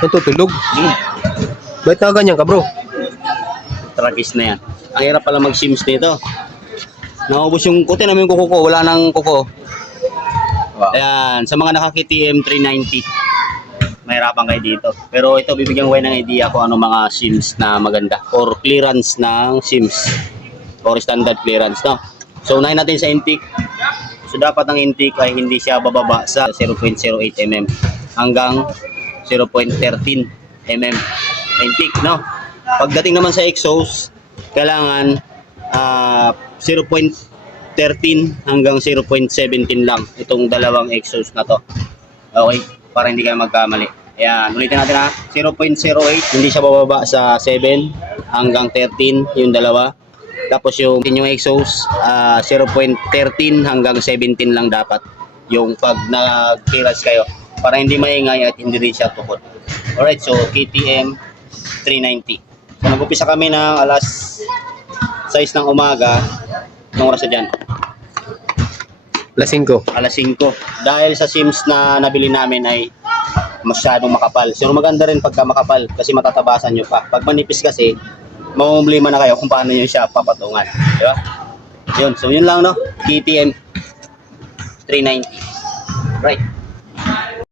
Natutulog. Hmm. Ba't na ganyan ka, bro? Tragis na yan. Ang hirap pala mag-sims nito. Naubos yung kuko namin yung kuko ko. Wala nang kuko. Wow. Ayan, sa mga naka-KTM 390, mahirapan kayo dito. Pero ito, bibigyan ko kayo ng idea kung ano mga sims na maganda or clearance ng sims or standard clearance, no? So, unahin natin sa intake. So, dapat ang intake ay hindi siya bababa sa 0.08 mm hanggang 0.13 mm intake, no? Pagdating naman sa exhaust, kailangan 0.13 hanggang 0.17 lang itong dalawang exhaust na to. Okay, para hindi kayo magkamali. Ayan, ulitin natin ha. 0.08, hindi siya bababa sa 7 hanggang 13, yung dalawa. Tapos yung exhaust, 0.13 hanggang 17 lang dapat yung pag nag-clearance kayo para hindi maingay at hindi rin siya tukod. Alright, so KTM 390. So nag-upisa kami ng alas 6 ng umaga. Anong oras na dyan? Alas 5. Alas 5. Dahil sa sims na nabili namin ay masyadong makapal. So maganda rin pagka makapal kasi matatabasan nyo pa. Pag manipis kasi, mamumblima na kayo kung paano nyo siya papatungan. Di ba? Yun. So yun lang, no? KTM 390. Right.